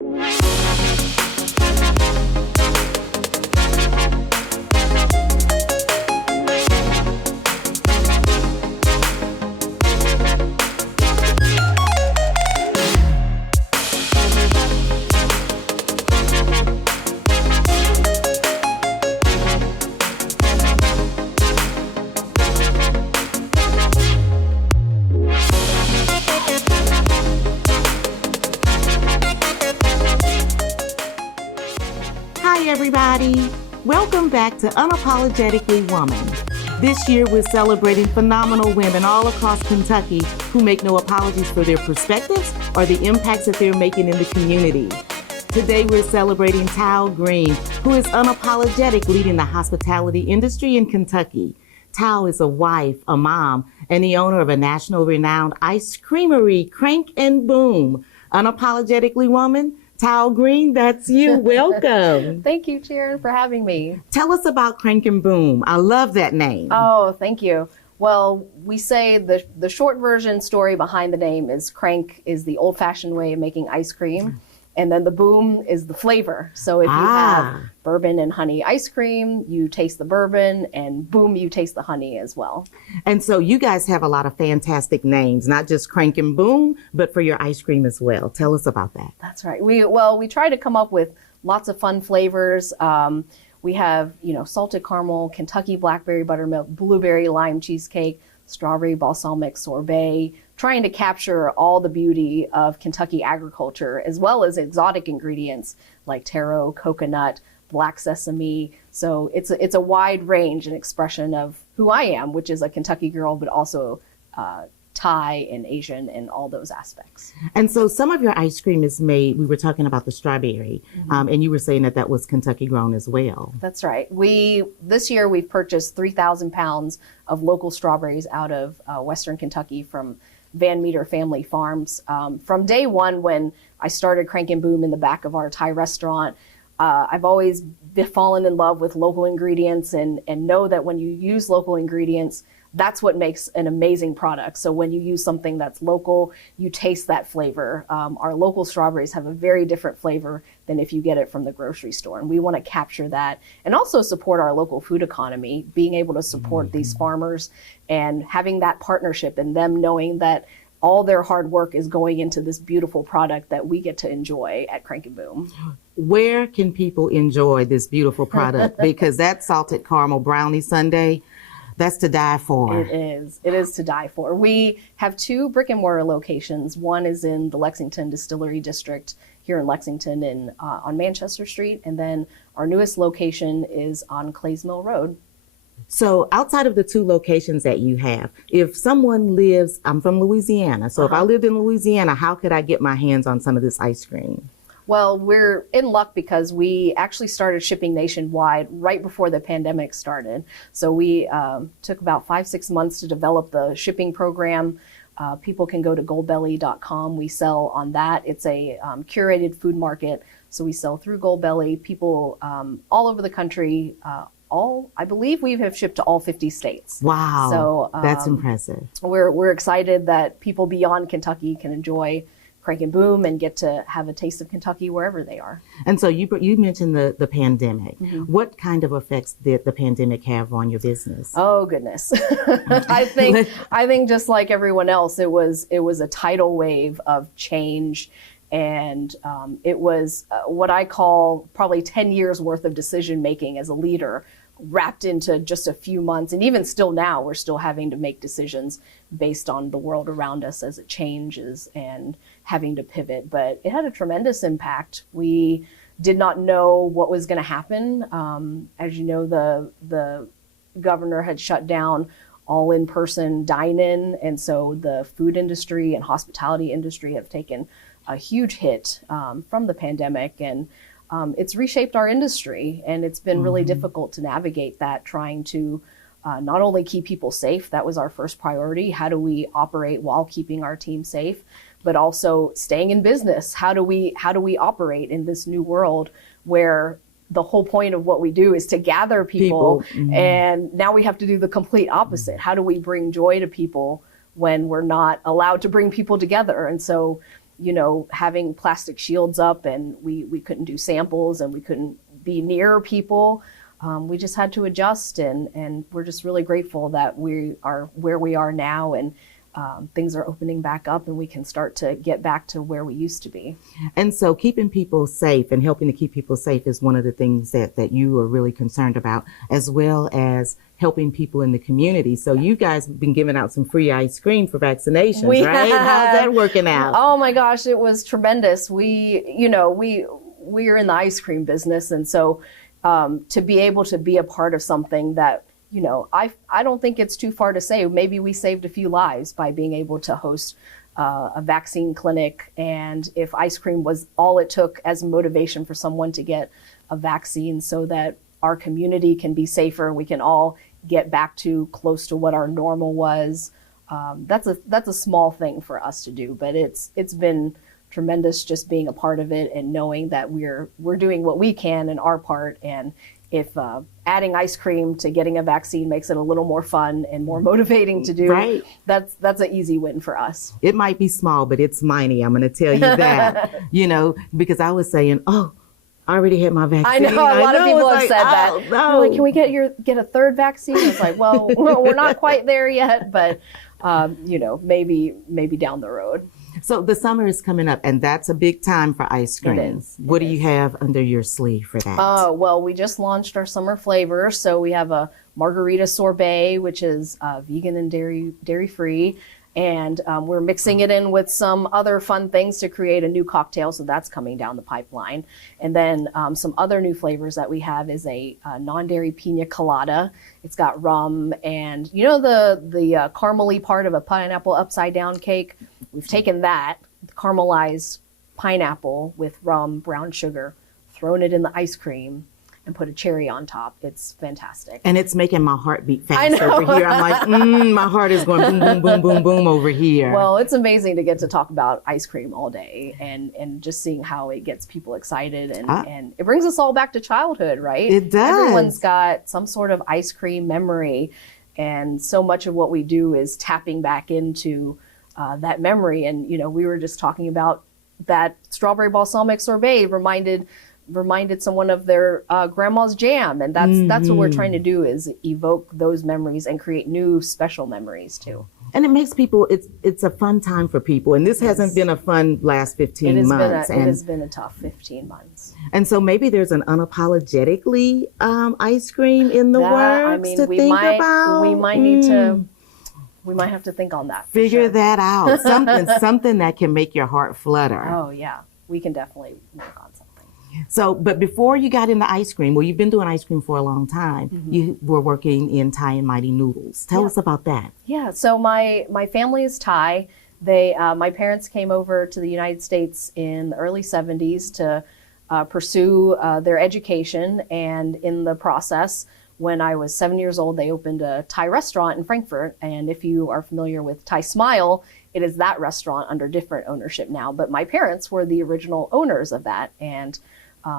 Hi, everybody. Welcome back to Unapologetically Woman. This year, we're celebrating phenomenal women all across Kentucky who make no apologies for their perspectives or the impacts that they're making in the community. Today, we're celebrating Toa Green, who is unapologetic leading the hospitality industry in Kentucky. Toa is a wife, a mom, and the owner of a national renowned ice creamery, Crank and Boom. Unapologetically Woman, Toa Green, that's you. Welcome. Thank you, Sharon, for having me. Tell us about Crank and Boom. I love that name. Oh, thank you. Well, we say the short version story behind the name is Crank is the old-fashioned way of making ice cream. And then the boom is the flavor. So if you have bourbon and honey ice cream, you taste the bourbon, and boom, you taste the honey as well. And so you guys have a lot of fantastic names, not just Crank and Boom, but for your ice cream as well. Tell us about that. That's right. We try to come up with lots of fun flavors. We have, salted caramel, Kentucky blackberry buttermilk, blueberry lime cheesecake, strawberry balsamic sorbet, trying to capture all the beauty of Kentucky agriculture, as well as exotic ingredients like taro, coconut, black sesame. So it's a wide range and expression of who I am, which is a Kentucky girl, but also Thai and Asian and all those aspects. And so some of your ice cream is made, we were talking about the strawberry, and you were saying that was Kentucky grown as well. That's right. This year we've purchased 3,000 pounds of local strawberries out of Western Kentucky from Van Meter Family Farms. From day one when I started Crank and Boom in the back of our Thai restaurant, I've always fallen in love with local ingredients and know that when you use local ingredients, that's what makes an amazing product. So when you use something that's local, you taste that flavor. Our local strawberries have a very different flavor than if you get it from the grocery store. And we want to capture that and also support our local food economy, being able to support these farmers and having that partnership and them knowing that all their hard work is going into this beautiful product that we get to enjoy at Crank and Boom. Where can people enjoy this beautiful product? Because that salted caramel brownie sundae, that's to die for. It is. It is to die for. We have 2 brick and mortar locations. One is in the Lexington Distillery District here in Lexington on Manchester Street. And then our newest location is on Clays Mill Road. So outside of the 2 locations that you have, if someone lives, I'm from Louisiana, so if I lived in Louisiana, how could I get my hands on some of this ice cream? Well, we're in luck because we actually started shipping nationwide right before the pandemic started. So we took about 5-6 months to develop the shipping program. People can go to goldbelly.com. We sell on that. It's a curated food market. So we sell through Goldbelly. People all over the country, I believe we have shipped to all 50 states. Wow, so that's impressive. We're excited that people beyond Kentucky can enjoy Crank and Boom and get to have a taste of Kentucky wherever they are. And so you mentioned the pandemic. What kind of effects did the pandemic have on your business? Oh goodness, I think just like everyone else, it was a tidal wave of change, and it was what I call probably 10 years worth of decision making as a leader, wrapped into just a few months. And even still now, we're still having to make decisions based on the world around us as it changes and having to pivot. But it had a tremendous impact. We did not know what was going to happen. As you know, the governor had shut down all in-person dine-in. And so the food industry and hospitality industry have taken a huge hit from the pandemic. And it's reshaped our industry, and it's been really difficult to navigate that, trying to not only keep people safe, that was our first priority, how do we operate while keeping our team safe, but also staying in business. How do we operate in this new world where the whole point of what we do is to gather people. And now we have to do the complete opposite. How do we bring joy to people when we're not allowed to bring people together? And so having plastic shields up, and we couldn't do samples and we couldn't be near people. We just had to adjust, and we're just really grateful that we are where we are now, and things are opening back up and we can start to get back to where we used to be. And so keeping people safe and helping to keep people safe is one of the things that you are really concerned about, as well as helping people in the community. So you guys have been giving out some free ice cream for vaccinations, right? How's that working out? Oh my gosh, it was tremendous. We are in the ice cream business, and so to be able to be a part of something that, I don't think it's too far to say maybe we saved a few lives by being able to host a vaccine clinic. And if ice cream was all it took as motivation for someone to get a vaccine so that our community can be safer, we can all get back to close to what our normal was. That's a small thing for us to do, but it's been tremendous just being a part of it and knowing that we're doing what we can in our part. And if adding ice cream to getting a vaccine makes it a little more fun and more motivating to do, right, that's an easy win for us. It might be small, but it's mighty. I'm going to tell you that, because I was saying, oh, I already had my vaccine. I know a lot of people have said that. No. Like, can we get a third vaccine? It's like, well, we're not quite there yet, but maybe down the road. So the summer is coming up, and that's a big time for ice cream. It is. What do you have under your sleeve for that? Well, we just launched our summer flavors. So we have a margarita sorbet, which is vegan and dairy-free. And we're mixing it in with some other fun things to create a new cocktail. So that's coming down the pipeline. And then some other new flavors that we have is a non-dairy pina colada. It's got rum and, the caramely part of a pineapple upside down cake. We've taken that, caramelized pineapple with rum, brown sugar, thrown it in the ice cream, and put a cherry on top. It's fantastic. And it's making my heart beat fast over here. I'm like, my heart is going boom, boom, boom, boom, boom over here. Well, it's amazing to get to talk about ice cream all day and just seeing how it gets people excited. And it brings us all back to childhood, right? It does. Everyone's got some sort of ice cream memory. And so much of what we do is tapping back into that memory. And, we were just talking about that strawberry balsamic sorbet reminded someone of their grandma's jam. And that's what we're trying to do, is evoke those memories and create new special memories too. And it makes people, it's a fun time for people. And this hasn't been a fun last 15 months. It has been a tough 15 months. And so maybe there's an unapologetically ice cream in the works to think about. We might need to. We might have to think on that. Figure that out. Something that can make your heart flutter. Oh yeah, we can definitely work on something. So, but before you got into ice cream, well, you've been doing ice cream for a long time. Mm-hmm. You were working in Thai and Mighty Noodles. Tell us about that. Yeah. So my family is Thai. My parents came over to the United States in the early 70s to pursue their education, and in the process, when I was 7 years old, they opened a Thai restaurant in Frankfurt. And if you are familiar with Thai Smile, it is that restaurant under different ownership now. But my parents were the original owners of that. And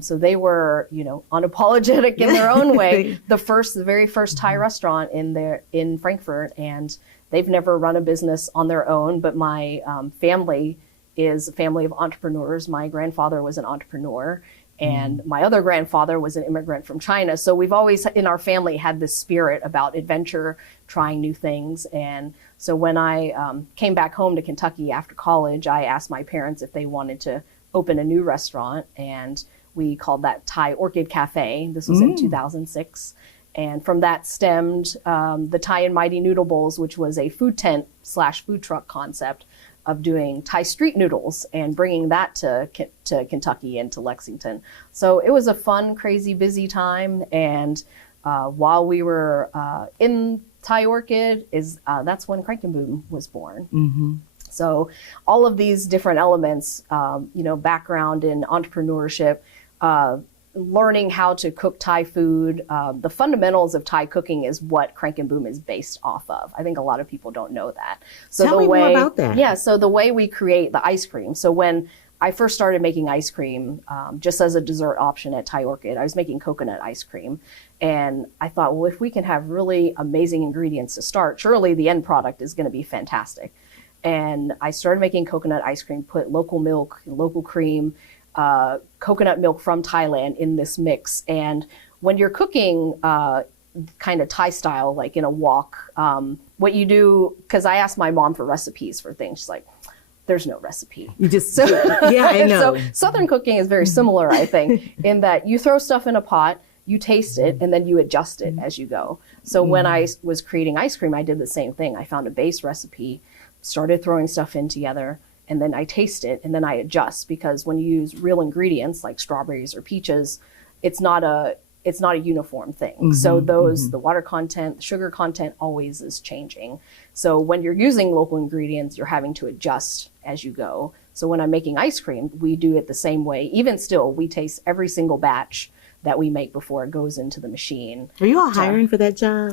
so they were, unapologetic in their own way, the very first Thai restaurant in Frankfurt. And they've never run a business on their own. But my family is a family of entrepreneurs. My grandfather was an entrepreneur. And my other grandfather was an immigrant from China. So we've always, in our family, had this spirit about adventure, trying new things. And so when I came back home to Kentucky after college, I asked my parents if they wanted to open a new restaurant. And we called that Thai Orchid Cafe. This was in 2006. And from that stemmed the Thai and Mighty Noodle Bowls, which was a food tent / food truck concept of doing Thai street noodles and bringing that to Kentucky and to Lexington. So it was a fun, crazy, busy time. And while we were in Thai Orchid, that's when Crank and Boom was born. Mm-hmm. So all of these different elements, background in entrepreneurship, learning how to cook Thai food. The fundamentals of Thai cooking is what Crank and Boom is based off of. I think a lot of people don't know that. So Tell me more about that. Yeah, so the way we create the ice cream. So when I first started making ice cream, just as a dessert option at Thai Orchid, I was making coconut ice cream. And I thought, well, if we can have really amazing ingredients to start, surely the end product is going to be fantastic. And I started making coconut ice cream, put local milk, local cream, coconut milk from Thailand in this mix. And when you're cooking kind of Thai style, like in a wok, what you do, because I asked my mom for recipes for things, she's like, there's no recipe. You just, yeah, I know. So Southern cooking is very similar, I think, in that you throw stuff in a pot, you taste it, and then you adjust it as you go. So when I was creating ice cream, I did the same thing. I found a base recipe, started throwing stuff in together, and then I taste it, and then I adjust, because when you use real ingredients like strawberries or peaches, it's not a uniform thing. So the water content, the sugar content always is changing. So when you're using local ingredients, you're having to adjust as you go. So when I'm making ice cream, we do it the same way. Even still, we taste every single batch that we make before it goes into the machine. Are you all hiring for that job?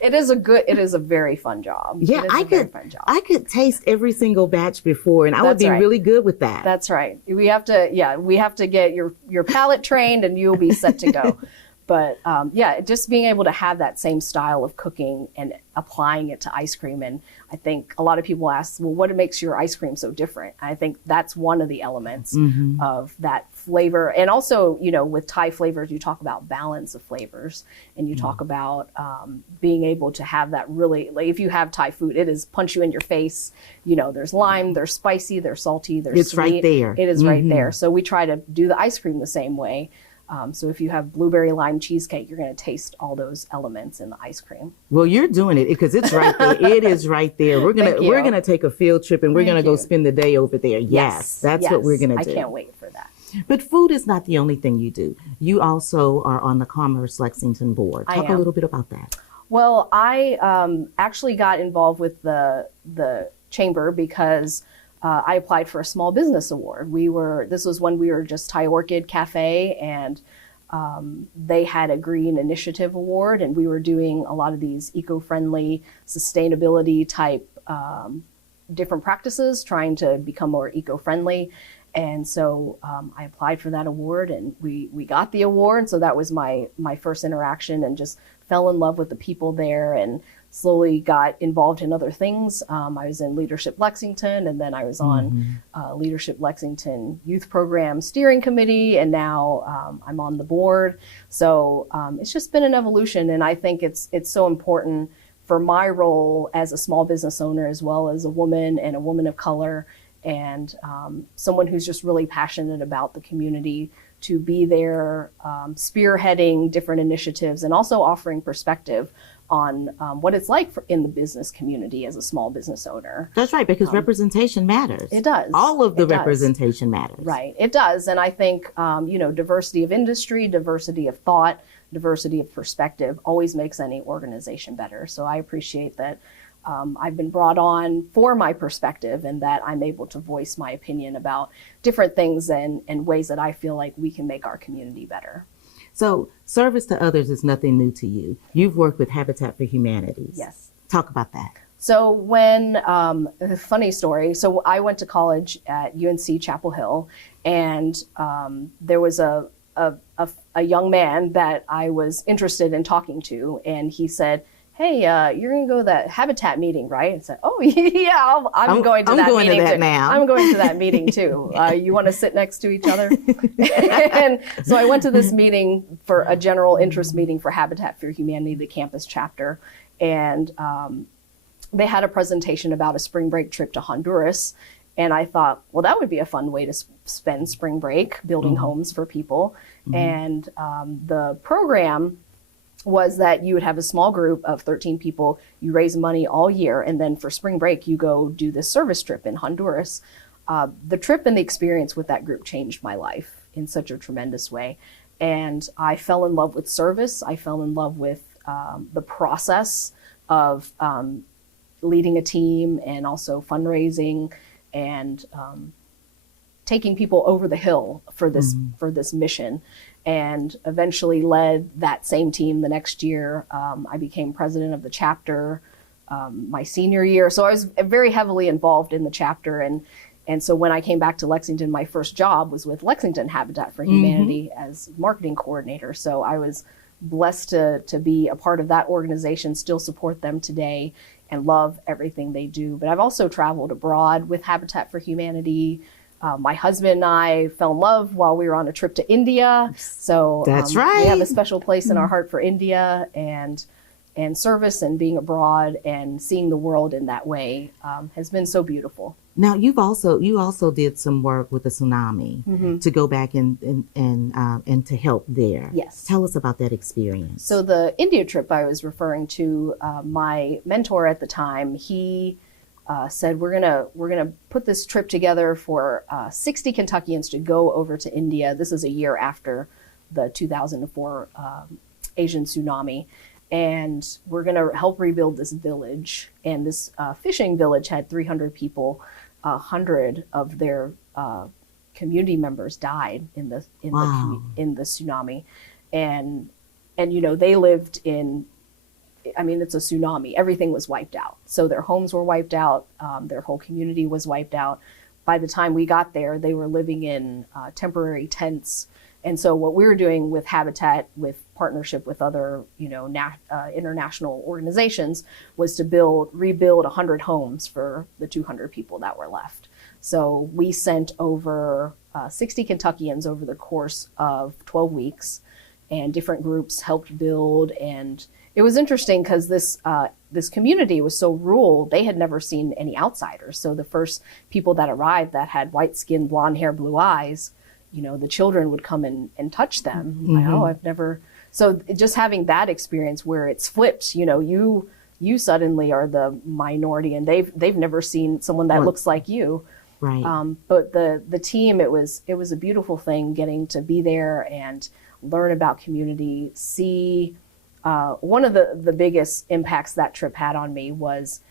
It is a very fun job. Yeah, I could taste every single batch before, and I would be really good with that. That's right. We have to get your palate trained, and you'll be set to go. But just being able to have that same style of cooking and applying it to ice cream. And I think a lot of people ask, well, what makes your ice cream so different? And I think that's one of the elements of that flavor. And also, with Thai flavors, you talk about balance of flavors, and you talk about being able to have that really, like if you have Thai food, it is punch you in your face. There's lime, there's spicy, there's salty, there's sweet. Right there. It is right there. So we try to do the ice cream the same way. So if you have blueberry lime cheesecake, you're going to taste all those elements in the ice cream. Well, you're doing it because it's right there. It is right there. We're gonna take a field trip, and we're gonna go spend the day over there. Yes, that's what we're gonna do. I can't wait for that. But food is not the only thing you do. You also are on the Commerce Lexington board. Talk a little bit about that. Well, I actually got involved with the chamber because I applied for a small business award. This was when we were just Thai Orchid Cafe, and they had a green initiative award, and we were doing a lot of these eco-friendly sustainability type different practices, trying to become more eco-friendly. And so I applied for that award, and we got the award. So that was my first interaction, and just fell in love with the people there, and slowly got involved in other things. I was in Leadership Lexington, and then I was on Leadership Lexington Youth Program Steering Committee, and now I'm on the board. So it's just been an evolution, and I think it's so important for my role as a small business owner, as well as a woman and a woman of color, and someone who's just really passionate about the community, to be there spearheading different initiatives, and also offering perspective on what it's like in the business community as a small business owner. That's right, because representation matters. It does. All of the representation matters. Right, it does. And I think, diversity of industry, diversity of thought, diversity of perspective always makes any organization better. So I appreciate that I've been brought on for my perspective, and that I'm able to voice my opinion about different things and ways that I feel like we can make our community better. So service to others is nothing new to you. You've worked with Habitat for Humanity. Yes. Talk about that. So when, funny story, so I went to college at UNC Chapel Hill, and there was a young man that I was interested in talking to, and he said, hey, you're going to go to that Habitat meeting, right? I said, oh, yeah, I'm going to that meeting too. I'm going to that meeting too. You want to sit next to each other? And so I went to this meeting, for a general interest meeting for Habitat for Humanity, the campus chapter. And they had a presentation about a spring break trip to Honduras. And I thought, well, that would be a fun way to spend spring break, building homes for people. And the program was that you would have a small group of 13 people, you raise money all year, and then for spring break, you go do this service trip in Honduras. The trip and the experience with that group changed my life in such a tremendous way. And I fell in love with service. I fell in love with the process of leading a team, and also fundraising, and taking people over the hill for this mission. And eventually led that same team the next year. I became president of the chapter my senior year. So I was very heavily involved in the chapter. And so when I came back to Lexington, my first job was with Lexington Habitat for Humanity as marketing coordinator. So I was blessed to be a part of that organization, still support them today. and love everything they do. But I've also traveled abroad with Habitat for Humanity. My husband and I fell in love while we were on a trip to India. So that's right. We have a special place in our heart for India, and service and being abroad and seeing the world in that way has been so beautiful. Now you also did some work with the tsunami to go back and to help there. Yes. Tell us about that experience. So the India trip I was referring to, my mentor at the time, he said we're gonna put this trip together for 60 Kentuckians to go over to India. This is a year after the 2004 Asian tsunami. And we're going to help rebuild this village. And this fishing village had 300 people. 100 of their community members died in the tsunami, and they lived in. I mean, it's a tsunami. Everything was wiped out. So their homes were wiped out. Their whole community was wiped out. By the time we got there, they were living in temporary tents. And so what we were doing with Habitat, with partnership with other, international organizations, was to rebuild 100 homes for the 200 people that were left. So we sent over 60 Kentuckians over the course of 12 weeks, and different groups helped build. And it was interesting because this community was so rural, they had never seen any outsiders. So the first people that arrived that had white skin, blonde hair, blue eyes, the children would come and touch them. Like, oh, I've never. So just having that experience where it's flipped, you suddenly are the minority, and they've never seen someone that looks like you. Right. But the team, it was a beautiful thing getting to be there and learn about community. See, one of the biggest impacts that trip had on me was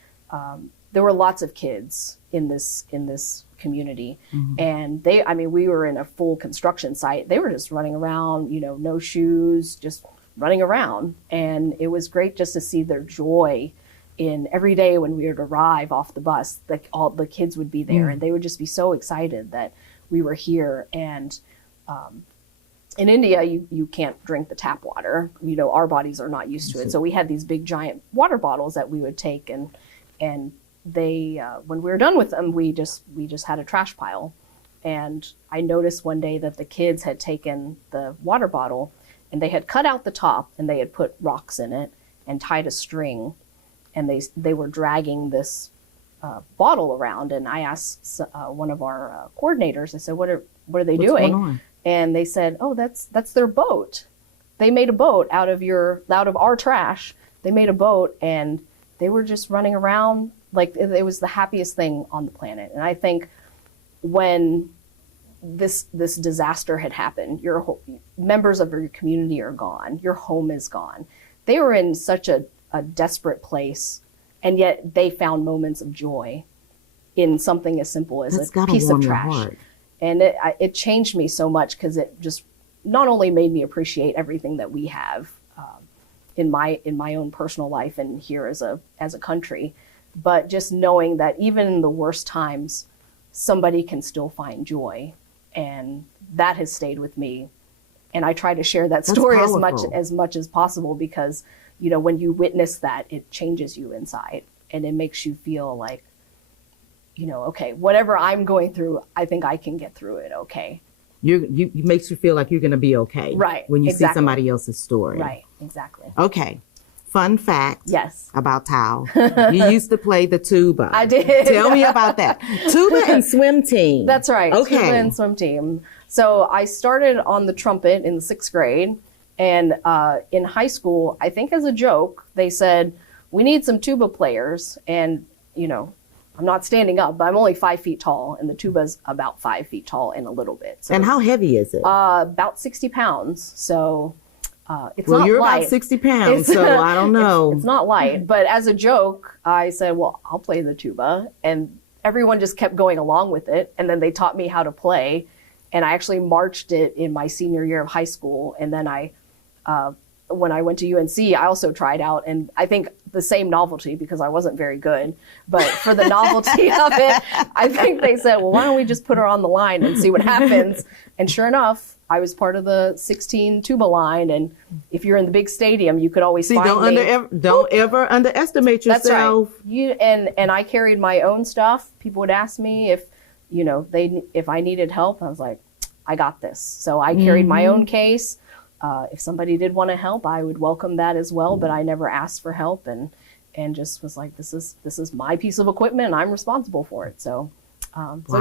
there were lots of kids in this community, and we were in a full construction site. They were just running around, no shoes, just running around, and it was great just to see their joy in every day when we would arrive off the bus. Like, all the kids would be there, and they would just be so excited that we were here. And in India, you can't drink the tap water. Our bodies are not used to it, so we had these big giant water bottles that we would take, and they when we were done with them, we just had a trash pile. And I noticed one day that the kids had taken the water bottle and they had cut out the top, and they had put rocks in it and tied a string, and they were dragging this bottle around. And I asked one of our coordinators, I said, what are they What's doing? going on? And they said, oh, that's their boat. They made a boat out of our trash. They made a boat, and they were just running around like it was the happiest thing on the planet. And I think when this disaster had happened, members of your community are gone, your home is gone. They were in such a desperate place, and yet they found moments of joy in something as simple as a piece of trash. And it changed me so much, because it just not only made me appreciate everything that we have in my own personal life and here as a country, but just knowing that even in the worst times, somebody can still find joy. And that has stayed with me. And I try to share that story as much as possible, because, when you witness that, it changes you inside, and it makes you feel like, okay, whatever I'm going through, I think I can get through it. Okay. You makes you feel like you're going to be okay. Right. When you see somebody else's story. Right. Exactly. Okay. Fun fact. Yes. About Tao. You used to play the tuba. I did. Tell me about that. Tuba and swim team. That's right. Okay. Tuba and swim team. So I started on the trumpet in the 6th grade, and in high school, I think as a joke, they said, we need some tuba players. And, I'm not standing up, but I'm only 5 feet tall, and the tuba's about 5 feet tall and a little bit. So, and how heavy is it? About 60 pounds. So it's not light. Well, you're about 60 pounds, so I don't know. It's not light. But as a joke, I said, well, I'll play the tuba. And everyone just kept going along with it. And then they taught me how to play. And I actually marched it in my senior year of high school. And then I when I went to UNC, I also tried out, and I think the same novelty, because I wasn't very good, but for the novelty of it, I think they said, well, why don't we just put her on the line and see what happens? And sure enough, I was part of the 16 tuba line, and if you're in the big stadium, you could always find me. Don't ever underestimate yourself. That's right. And I carried my own stuff. People would ask me if I needed help. I was like, I got this. So I carried my own case. If somebody did want to help, I would welcome that as well. But I never asked for help, and just was like, this is my piece of equipment, and I'm responsible for it. So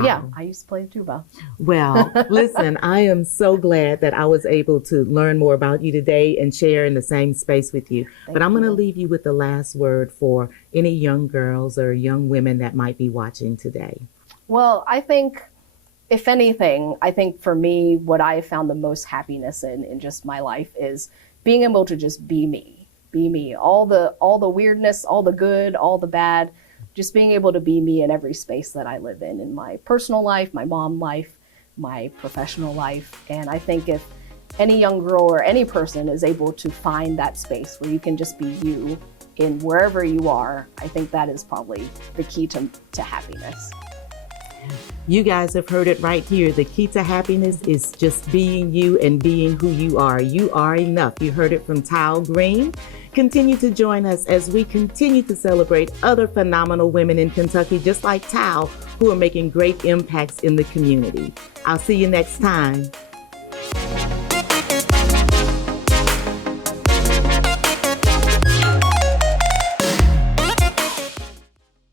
yeah, I used to play the tuba. Well, listen, I am so glad that I was able to learn more about you today and share in the same space with you. But I'm going to leave you with the last word for any young girls or young women that might be watching today. Well, I think, if anything, I think for me, what I have found the most happiness in just my life is being able to just be me. Be me. All the weirdness, all the good, all the bad, just being able to be me in every space that I live in my personal life, my mom life, my professional life. And I think if any young girl or any person is able to find that space where you can just be you in wherever you are, I think that is probably the key to happiness. You guys have heard it right here. The key to happiness is just being you and being who you are. You are enough. You heard it from Toa Green. Continue to join us as we continue to celebrate other phenomenal women in Kentucky, just like Toa, who are making great impacts in the community. I'll see you next time.